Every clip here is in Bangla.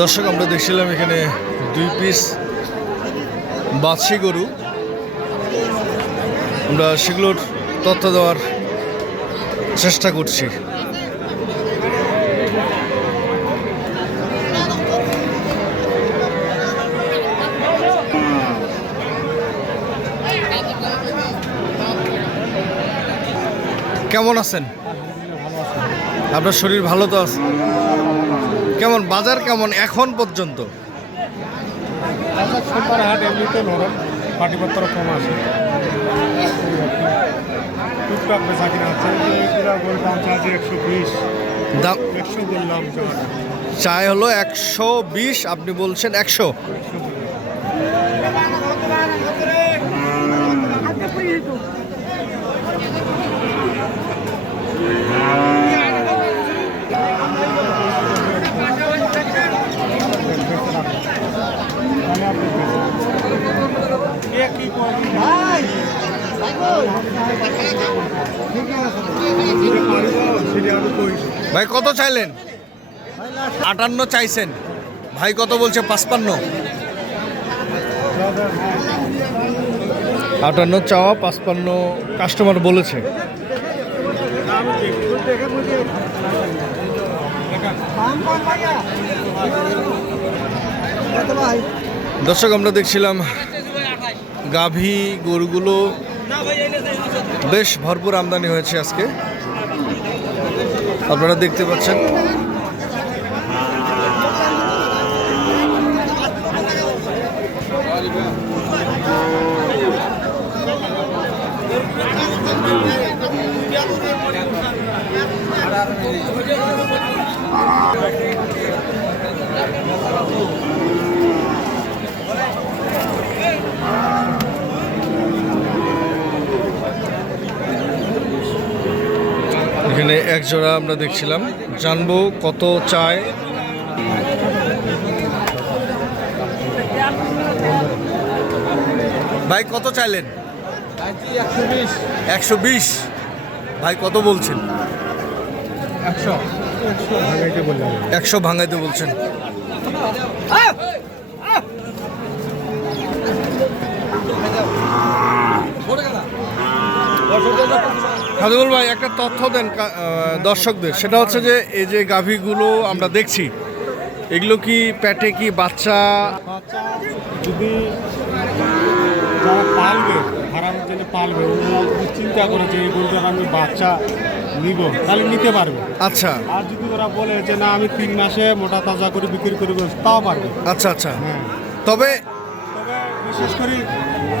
দর্শক, আমরা দেখছিলাম এখানে 2 পিস বাদশি গরু। আমরা সেগুলোর তথ্য দেওয়ার চেষ্টা করছি। কেমন আছেন? আপনার শরীর ভালো তো আছে? কেমন বাজার কেমন এখন পর্যন্ত? হাট এমনিতে নরম, পাটিপত্র কম আছে, টুকটাক বেচা কিনা আছে। দাম চাচ্ছে 120, দাম 100 বললাম। চাই হলো 120, আপনি বলছেন 100। ভাই কত চাইলেন? 58 চাইছেন। ভাই কত বলছে? 55। 58 চাওয়া, 55 কাস্টমার বলেছে। দর্শক, আমরা দেখছিলাম গাভী গরুগুলো বেশ ভরপুর আমদানি হয়েছে আজকে, আপনারা দেখতে পাচ্ছেন। এখানে এক জোড়া আমরা দেখছিলাম, জানবো কত চায়। ভাই কত চাইলেন? 120। ভাই কত বলছেন? 100 ভাঙাইতে বলছেন। হাবিবুল ভাই, একটা তথ্য দেন দর্শকদের। সেটা হচ্ছে যে এই যে গাভীগুলো আমরা দেখছি, এগুলো কি পেটে কি বাচ্চা? যদি যারা পালবে, হারানোর জন্য পালবে, ওরা চিন্তা করে যে এই গরুটার আমি বাচ্চা নিব, তাহলে নিতে পারবে। আচ্ছা। আর যদি ওরা বলে যে না আমি 3 মাসে মোটা তাজা করে বিক্রি করবো, তাও পারবে। আচ্ছা আচ্ছা। হ্যাঁ, তবে বিশেষ করে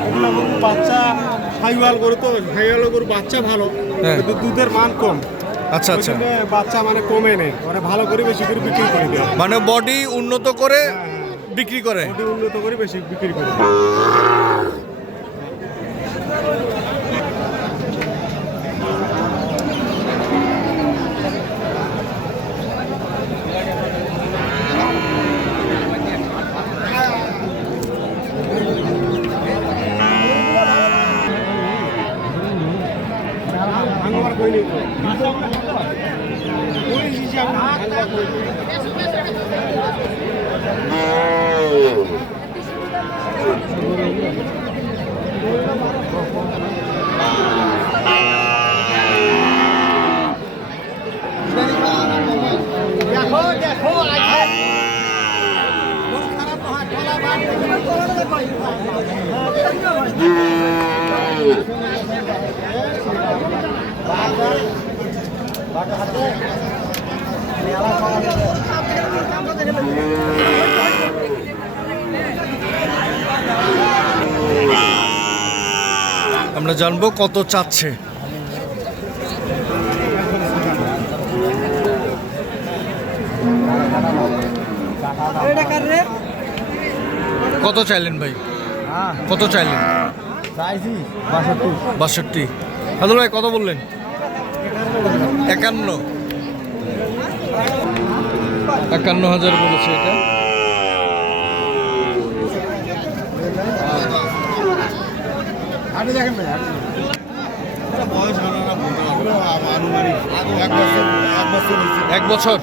এগুলো বাচ্চা হাইওয়াল গরু, তো হাইওয়াল গরু বাচ্চা ভালো, কিন্তু দুধের মান কম। আচ্ছা আচ্ছা। বাচ্চা মানে কমে নেই, ওরা ভালো করে বেশি করে বিক্রি করে দেয়, মানে বডি উন্নত করে বিক্রি করে। বডি উন্নত করে বেশি বিক্রি করে। আমরা জানবো কত চাচ্ছে। কত চাইলেন ভাই? কত চাইলেন? 62। হাদুল ভাই কত বললেন? 51,000 বলেছে এটা। বয়স আনুমানিক 1 বছর।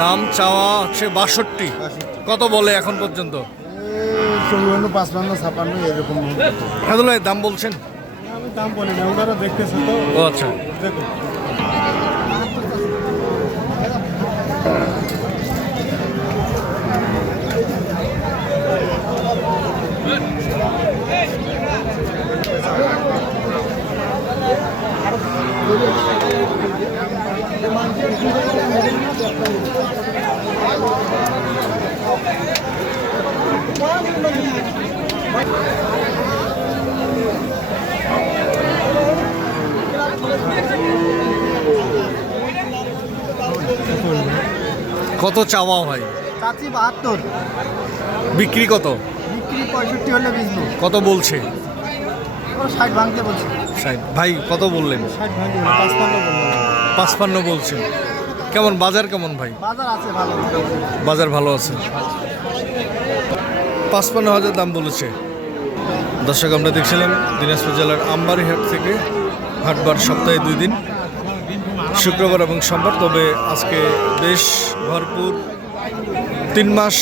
দাম চাওয়া হচ্ছে 62। কত বলে এখন পর্যন্ত? 54, 55, 56 এরকম। খাদুল ভাই দাম বলছেন? আমি দাম বলি না, ওনারা দেখতেছে তো। ও আচ্ছা। দেখুন কত চাওয়া ভাই? চাচি 72, বিক্রি কত? বিক্রি 65 হলে বেচবো। কত বলছে? 60 ভাঙতে বলছি। 60। ভাই কত বললেন? 60 ভাঙি 55 বললাম। 55 বলছেন। কেমন বাজার কেমন ভাই? বাজার আছে ভালো মোটামুটি। বাজার ভালো আছে। 55,000 দাম বলেছে। দর্শক আমরা দেখছিলাম দিনাজপুর জেলার আমবাড়ি হাট থেকে হাটবার সপ্তাহে 2 দিন, শুক্রবার এবং সোমবার। তবে আজকে বেশ ভরপুর 3 মাস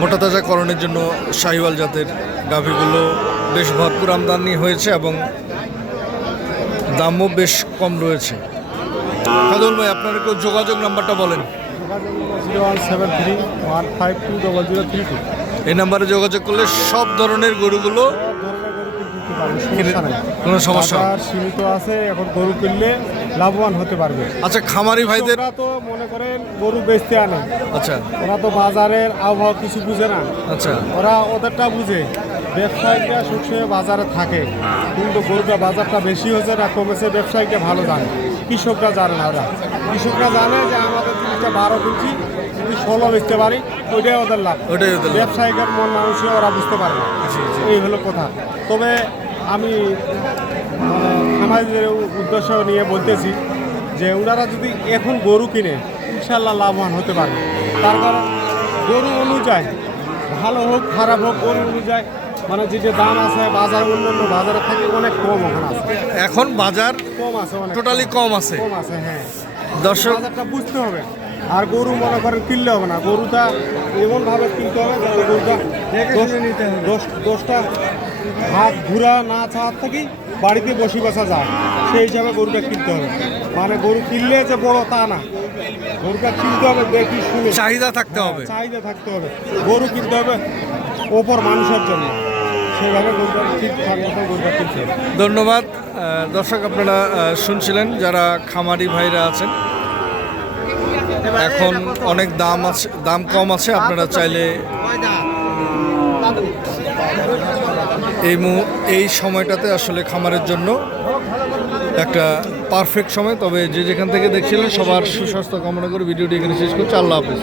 মোটা তাজাকরণের জন্য শাহিওয়াল জাতের গাভীগুলো বেশ ভরপুর আমদানি হয়েছে এবং দামও বেশ কম রয়েছে। কাদুল ভাই আপনার একটু যোগাযোগ নাম্বারটা বলেন। 0173152032। এই নাম্বারে যোগাযোগ করলে সব ধরনের গরুগুলো কোনো সমস্যা হবে না। বাজার সীমিত আছে, এখন গরু কিনলে লাভবান হতে পারবে। আচ্ছা, খামারি ভাইদের ওরা তো মনে করেন গরু বেচতে আনে, আচ্ছা ওরা তো বাজারের আবহাওয়া কিছু বুঝে না। আচ্ছা ওরা ওদেরটা বুঝে, ব্যবসায়ীরা সবসময় বাজারে থাকে, কিন্তু গরুটা বাজারটা বেশি হয়েছে না কমেছে ব্যবসায়ীকে ভালো জানে, কৃষকরা জানে না। ওরা কৃষকরা জানে যে আমাদের জিনিসটা 12 কেজি যদি 16 বেচতে পারি, ওইটাই ওদের লাভ। ওটাই ওদের লাভ। ব্যবসায়ীদের মন মানুষই ওরা বুঝতে পারে না। এই হলো কথা। তবে আমি খামারিদের উদ্দেশ্য নিয়ে বলতেছি যে ওনারা যদি এখন গরু কিনে ইনশাল্লাহ লাভবান হতে পারবে। তার কারণ গরু অনুযায়ী, ভালো হোক খারাপ হোক, গরু অনুযায়ী মানে যেটা দাম আছে বাজার অন্যান্য বাজারের থেকে অনেক কম ওখানে আছে। এখন বাজার কম আছে, অনেক টোটালি কম আছে। কম আছে। হ্যাঁ, দর্শক বাজারটা বুঝতে হবে। আর গরু মনে করেন কিনলে হবে না, গরুটা এমনভাবে কিনতে হবে যাতে গরুটা 10টা হাত ঘুরা না ছাড় থেকেই বাড়িতে বসে বসা যায়, সেই হিসাবে গরুটা কিনতে হবে। মানে গরু কিনলে যে বড় তা না, গরুটা কিনতে হবে দেখি শুনে, চাহিদা থাকতে হবে। চাহিদা থাকতে হবে। গরু কিনতে হবে ওপর মানুষের জন্য, সেভাবে গরুটা ঠিকঠাক মতো গরুটা কিনতে হবে। ধন্যবাদ। দর্শক আপনারা শুনছিলেন যারা খামারি ভাইরা আছেন, এখন অনেক দাম আছে, দাম কম আছে। আপনারা চাইলে এই সময়টাতে আসলে খামারের জন্য একটা পারফেক্ট সময়। তবে যে যেখান থেকে দেখছিলেন সবার সুস্বাস্থ্য কামনা করে ভিডিওটি এখানে শেষ করছি। আল্লাহ হাফেজ।